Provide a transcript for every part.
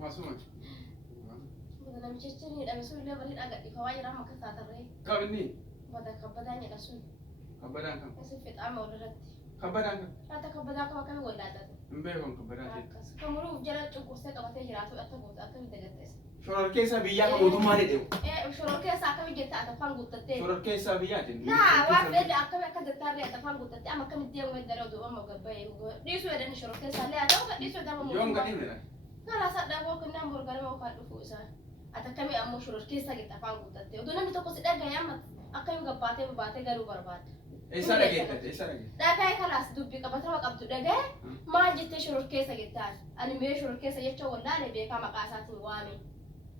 Masuk. بدنا مشيتني لا مسؤول لا بريد أقعد كواي رام كسات الري Kau بدك كبداني رسول Kebadan kan? يصير في طعم ولا رد Kebadan kan? لا تكبداك ما كان ولا ده Mbebon kebadan. كمرو جرى تشوف سك أبتة جراتو أتبوت أتبي تجتس Shoror kesa biya ka mutum mali deu. شرور كيس أكمل جت أتفهم قلت تي Shoror kesa biya din. لا وافد أكمل أكمل تاري أتفهم قلت تي أما كم ديوم مدرو دو أما قبائي ديسو يدني شرور كيس لا أتوقع ديسو ده مو Yom gani mera. لا صدق هو كنا برجر ما وقعد فوزا أتكلم أمو شرور كيس أجت أفهم قلت تي ودونا نتوقع سيدا جاي أما أكمل قباتي بباتي قالوا برباد Esa lagi tadi, esa lagi. لا جاي خلاص دبي قبتها وقبت ده جاي ما جت شرور كيس أجت أنا مي شرور كيس أجت ولا أنا بيكا مقاسات وامي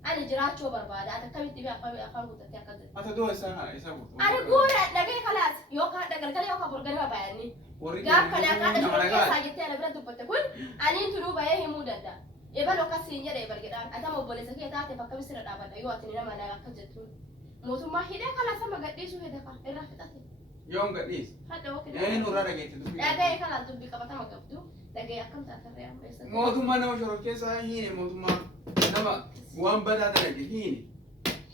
أنا جرات شو برباد أتكلم تبي أفهم قلت تي أكذب Ata do esa bu. أنا قول ده جاي خلاص يوكا ده قال يوكا برجر ما بيعني قام كان أكاد شرور كيس أجت أنا بدأت بتقول أنا إنتوا بيا هم ده إبالو كاسين جرى إبال كده أنت ما بقول سكيت أنت بكم سنة أبدا أيوة تنينا ما أنا كجتون موتو ما هيدا خلاص ما قد يسوي هذا كا إلا فتاتي Yom gadis. هذا هو كده Eh nura lagi tu. لا جاي خلاص دبي كبتا ما قبضو لا جاي أكم تأثر يا بس Mutum mana shoror kesa hini mutum ma. Nama wan bada lagi hini.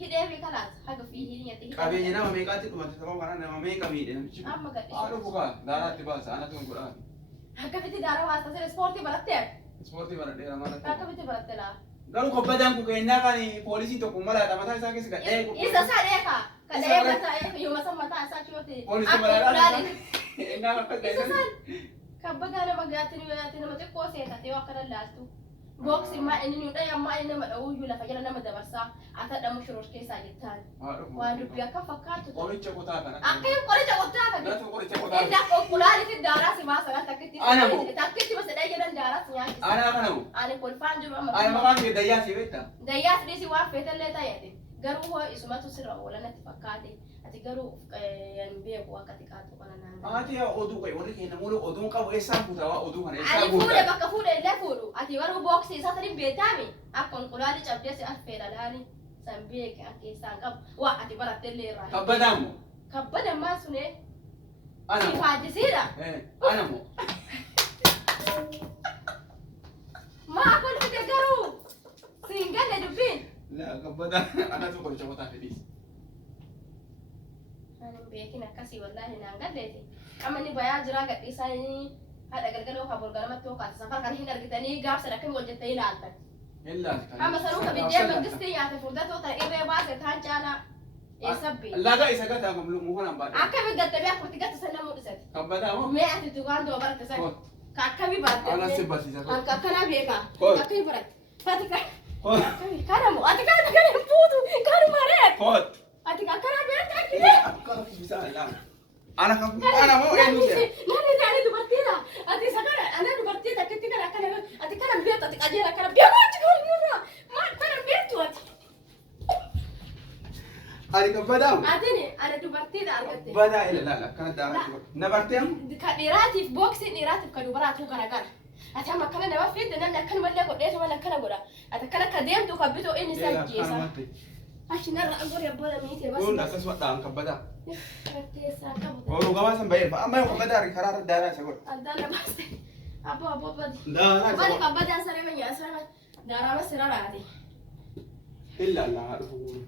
هيدا في خلاص حاجة فيه هي تيجي Kabenya nama mekati tu mati sabang karena nama meka mi dan. أما قد Aduh buka, darah tiba sana tu Quran. حاجة في تدارة واسطة سر سبورتي بلتة Seperti mana dia mana tu. حاجة في تبلتة لا Lalu kebadan ku kena kan ni polisi tu kumala tak mata saya kesek. إذا صار إيه كا كده إيه بس إيه يوم مثلا متى صار شو تي Polisi malah. Enak apa إذا kan? صار كبدا أنا ما قاتني ما تقوى سيتا تيوا كده لاتو بوكسي ما إني نودا يا ما إني ما أقول يلا فجأة أنا ما دبرسا أتى دم شروط كيسا جتان وادو بيا كفكات Kau cek kota kan? أكيد قريت قطعة Dah tu kau cek kota. إذا أقولها لك الدارة سما سما تكتي أنا مو. تكتي بس ده يلا الدارة سما Anak kan aku. أنا كل فانجو ما Anak makan dia daya sih beta. دايات دي سوا فيت اللي تايتي قالوا هو اسمه تسرع ولا نتفكاتي أتقالوا يعني بيا بوا كتكاتو كنا نعمل Ati ya odu kai wani kenan mulu odun kau esa kutawa odu kan esa أنا فودة kuta. بكا فودة لا فودو أتي ورو بوكسي ساتري بيتامي أكون كلالي جابتي سي أفيدا لاني سامبيك أكي سانكب وا أتي برا تلي راي Kabadamu. كبدا ما سنة Anak. سيفاد سيدا Anakmu. ما أقول في تجارو سينجل دبين Lah kabadan anak tu kau cek kota hadis. أنا بيكنا كسي والله نانجل ليتي أما ني بيا جرا قد إساني هذا قلقلو خبر قلما توقع سفر كان هنا رجتني جاب سركم وجدتي لالتك Illa. أما سروك بيجي من قصتي يا تفودا توتر إيه باس كان جانا يسبي Lah ga isa kata ngam lu muhon ambat. أكمل قد تبيع كنت قد تسلم مدرسة Kabadamu. ما أتتوقع دو برا تسلم كأكمل برا Anak sebasi أنا satu. كأكمل بيكا Koi. أكمل برا فاتك Koi. كارمو أتكلم كارم بودو كارم مريت Koi. أتكلم بيتا Aku kan bisa lah. Anak kamu anak mau لا yang نسي dia. لا نسي أنا دبرتينا أتي سكر أنا دبرتينا كنت كنا أتكلم بيت أتكلم كنا بيا ما تقول مرة ما كنا بيت وات Hari kabadamu. أتني أنا دبرتينا أرجعتي Bada ila la kan darah. Nabartem. كديراتي في بوكسي ديراتي في كدوبرات هو كنا كار أتهم كنا نما في دنا نكنا ملا قد إيش ولا كنا قدا أتكلم كديم تكبيتو إني سجيسا عشان أنا أقول يا بولا ميتي بس Kun akas wa dang kabada. كيسا كبر Oro gawa sampai pa. Amma yung kabada ri karar darah sagor. أدانا بس أبو بدي Darah. بدي كبدي أسرع من يسرع دارا بس سرعة عادي Illa la aduh.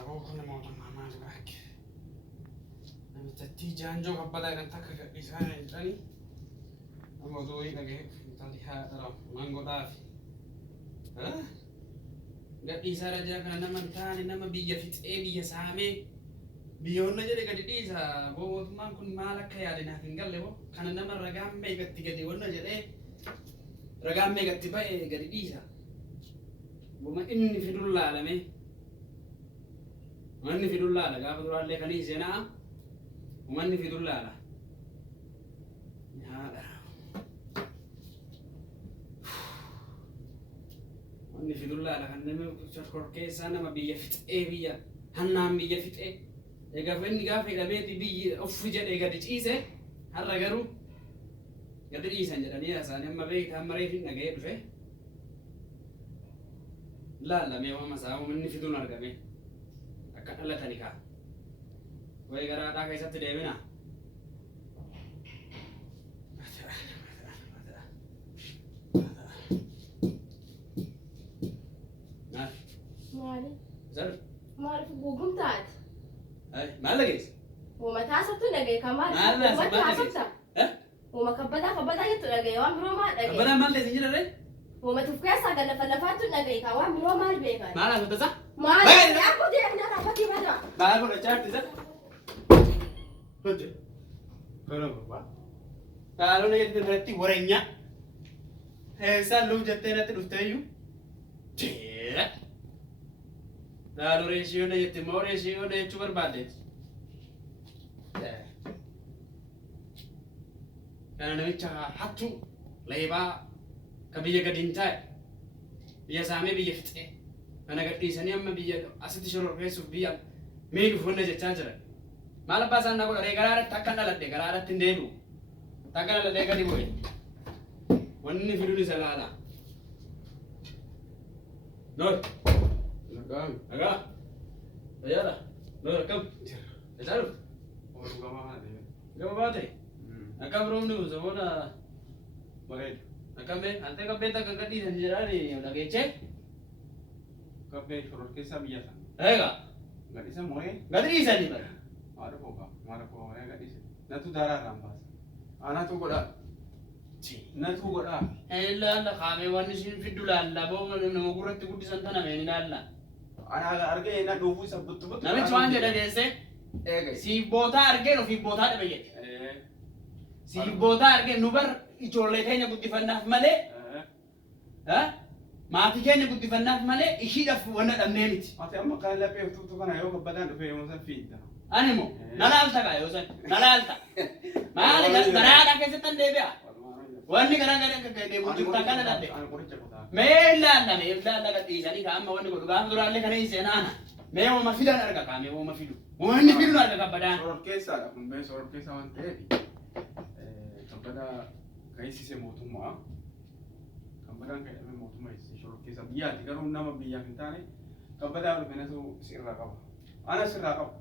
Aku kan mau mama lagi. Nama tadi janjo kabada kan tak ke bisa ni. Amo doi lagi tadi ha manggo dah. Hah? Gak bisa raja kan nama tani nama biya fit biya same. Biyon na jadi kadi disa. Bo man kun malak kaya din natin galle bo. Kana nama ragam me gatti gadi wonna jadi. Ragam me gatti ba gadi disa. Bo ma inni fidul alame. Uummanni fidullaadha gaafa duraallee kanii seenaa uummanni fidullaadha. Uummanni fidullaadha kan namni shorkeessaa nama biyya fixee biyya hannaan biyya fixee egaa inni gaafa hidhameeti biyyi offi jedhee gadi ciise har'a garuu gadi dhiisan jedhanii haasa'anii amma beektaa amma reefin dhaga'ee dhufe laallamee waan masaa uummanni fiduun argame akka dhalatani kaa wayi garaadhaa keessatti deemina. Maal gugum taate? Maal dhageesse? Uuma taasiftu dhagee kan maal? Uuma taasifta? Uuma kabbataa jettu dhagee waan biroo maal dhagee? Kabbataa maal ta'e sin jedhare? Uuma tuuf keessaa gad lafaatu dhagee kan waan biroo maal beekan? Maal haasofta isaa? Maal? Yaaboo deemnaa dhaabbatii bada. Maal godhachaa jirti isa? Hojje. Gola bobbaa. Kaalonni jettee irratti wareenyaa. Eessaan luuf jettee natti dhufteeyyuu? Jee. Laalu reeshiyoona jetti moo reeshiyoona jechuu barbaaddeeti? Kana namicha hattuu leebaa ka biyya gadi hin taa'e biyya saamee biyya fixee kana gadhiisanii amma biyya asitti shororkeessuuf biyya miidhuuf hunda jechaa jiran. Maal abbaa isaan naa godha garaadhaatti akka dhaladhe garaadhaatti hin deebi'u. Akka dhaladhee gadi bu'e. Wanni fiduun isa laala. Noor. Nagaa. Ayyaadha. Noor akkam. Eessaa dhufu? Gama baate? Akkam roobni saboota bareedu. Akkam bee? Antee qabbeen takka gadhiisan jedhaani dhageechee? Qabbee shororkeessaa biyya sana. Eegaa. Gadhiisan moree? Gadhiisanii bara. Maal koo moree gadhiisan. Natu daaraa irraan baasa. Anatu godhaa. Natu godhaa. Ilaalla kaamee wanni isin fiddu laalla booma nama gurratti guddisan tana mee ni laalla. Ana argee na dhuufuu isa buttu. Namichi waan jedha deessee siibbootaa argeen ofiibbootaa dhabe jedhe. Siibbootaa argeen nu bar ijoollee keenya guddifannaaf malee maatii keenya guddifannaaf malee ishiidhaaf wanna dhabnee miti. Ati amma kan laphee utuutu kana yoo kabbataan dhufee yoo san fiidda. Ani moo na laalta kaa yoo san na laalta. Maali garaadhaa keessatti deebi'a. Wanni garaa deemu jirta kana dadde. Mee ilaalla gadhiisanii kaa amma wanni godhu gaafa duraallee kana hin seenaana. Mee uuma fidan arga kaa mee uuma fidu. Uummanni fidu arga kabbadaan. Shororkeessaadha kun mee shororkeessa waan ta'eef kabbadaa kaayisisee mootummaa kabbadaan kaayamee mootummaa isii shororkeessa biyyaati garuu nama biyyaaf hin taane kabbadaa dhufeenatu sirraa qaba. Ana sirraa qaba.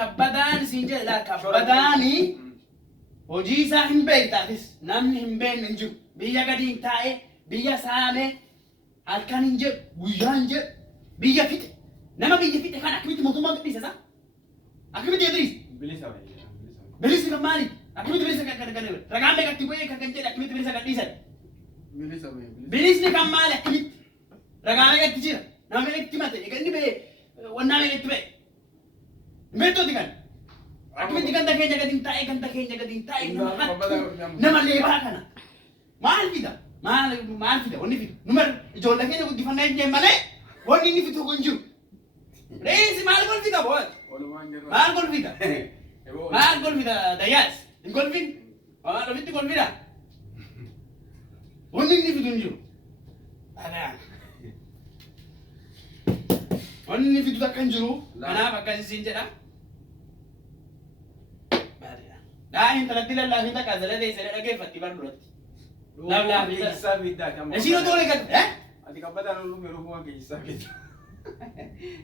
Kabbadaani siin jedhe kabbadaani hojii isaa hin beektaatis namni hin beekne hin jiru. Biyya gadi hin taa'e biyya saamee halkan hin jedhu guyyaa hin jedhu biyya fixe. Nama biyya fixe kan akkamitti mootummaa gadhiisa isaa? Akkamitti Idriis? Bilisa Bilisi kan maali? Akkamitti bilisa kan ragaan beekatti bu'ee kan jedhe akkamitti bilisa gadhiisan? Bilisni kan maali akkamitti? Ragaa beekatti jira. Nama beekatti mate eeganni bee wannaa beekatti bee. Beektooti kan? Akkamitti ganda keenya gadi hin taa'e ganda keenya gadi hin taa'e nama leebaa kana. Maal fida? Maal fida? Wanni fidu? Numar ijoollee keenya guddifannaa hin malee wanni inni fidu kun jiru. Reesi maal golfita boot? Maal golfita? Maal golfita Dayyaas? Hin golfin? Maal ofitti golfita? Wanni inni fidu hin jiru. Wanni inni fidu akka hin jiru. Kanaaf akkasisiin jedha. Daahin talatti lallaafii takka salatee isa dhageeffatti bar duratti. Lallaafii isaa biddaa. Ishiin otoo eeggatu. Ati kabbataan ol dhufee dhufuu waan keessaa biddaa.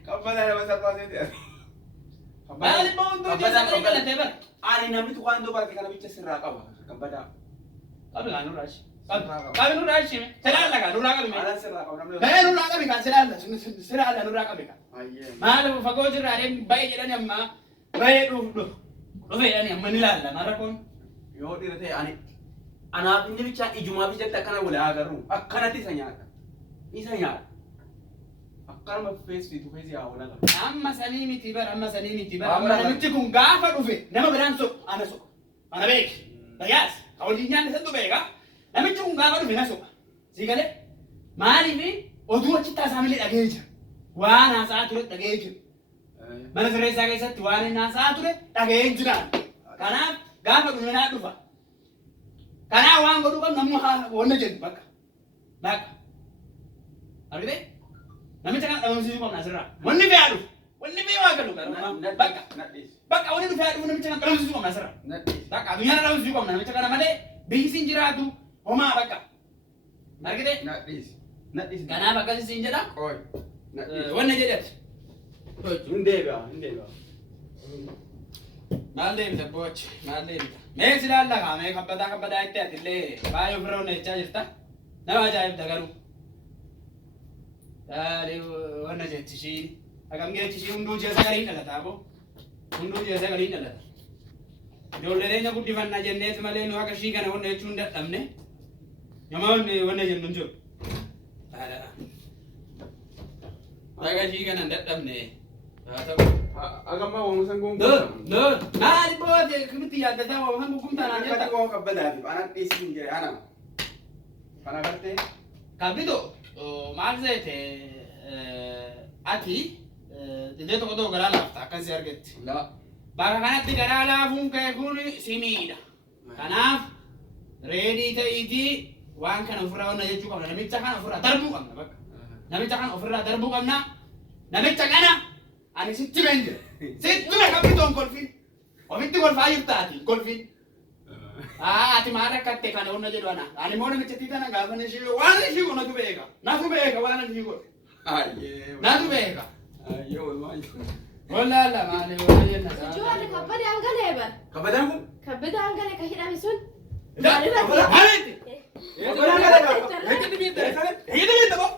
Kabbataan nama salphaasee ta'e. Maali bahuun duuti isa kan galatee bar. Ani namni tuqaan iddoo barate kana bicha sirraa qaba. Kabbataa. Qabi kaan nurraashi. Qabi nurraashi. Siraalla kaan nurraa qabi. Ana sirraa qaba namni. Mee nurraa qabi kaan siraalla nurraa qabi kaan. Maali fagoo jirraa deem baay'ee jedhani amma baay'ee dhufu. Dhufeedhaan amma ni laalla mara kun. Yoo dhiira ta'e ani anaaf inni bichaa ijumaa fi jette akkana wal agarru akkanatti isa nyaata. Isa nyaata. Akkanuma feesitu feesi haa wal agarru. Amma sanii miti bara amma sanii miti bara amma namichi kun gaafa dhufe nama biraan soqu ana soqa. Ana beeki. Dayyaas ka waliin nyaanne santu beeka. Namichi kun gaafa dhufe na soqa. Sii galee maaliif oduu achitti haasaa malee dhagee jira. Waan haasaa ture dhagee jira. Mana sirreessaa keessatti waan inni haasaa ture dhaga'ee hin jiraan. Kanaaf gaafa dhuminaa dhufa. Kanaaf waan godhuu qabu namni wanna jedhu bakka. Bakka. Argitee? Namicha kana dhabamsiisuu qabna asirraa. Wanni fe'aa dhufu. Wanni fe'aa waa galu bakka. Bakka wanni dhufee dhufu namicha kana dhabamsiisuu qabna asirraa. Bakka addunyaa dhabamsiisuu qabna namicha kana malee biyyi siin jiraatu homaa bakka. Argitee? Nadhiis. Kanaaf akkasii siin jedha. Qoy. Wanna jedhati. Hin deebi'a. Maal deemta boochi? Maal deemta? Mee si laallaa mee kabbadaa itti ati illee baay'ee ofirra hojjechaa jirta. Nama ajaa'ibta garuu. Wanna jechi ishii hagam geechi ishii hunduu ji'a sagaliin dhalataa boo. Hunduu ji'a sagaliin dhalata. Ijoollee reenya guddifannaa jenneeti malee nu akka ishii kana wanna jechuu hin dadhabne. Nama wanna jennu hin jiru. Akka ishii kana hin dadhabne. Agamma oomishan Maali boote kamitti yaaddataa oomishan gugumtaa naan Akka ta'uu kabbadaati. Ana dhiisiin jira ana. Kana gartee. Kabbito maal seete ati illee tokko tokko garaa laafta akkasii argetti. Bakka kanatti garaa laafuun kee kun simiidha. Kanaaf reedii ta'iitii waan kana ofirraa wanna jechuu qabna. Namicha kana ofirraa darbuu qabna bakka. Namicha kana ofirraa darbuu qabna. Namicha kana ani sitti beenjira. Sitti be kabbitoon kolfin. Ofitti kolfaa jirtaati kolfin. Ati maal akkatte kana wanna jedhu ana. Ani immoo namicha tana gaafa ishii waan ishii kun natu beeka. Natu beeka waan ishii kun. Natu beeka. Wallaala maali wanna jenna. Ijoollee kabbadee hangalee bar. Kabbadaan kun? Kabbadee hangalee ka hidhame sun. Maalitti? Kabbadaan hangalee. Eegatti biitta. Eegatti biitta boo.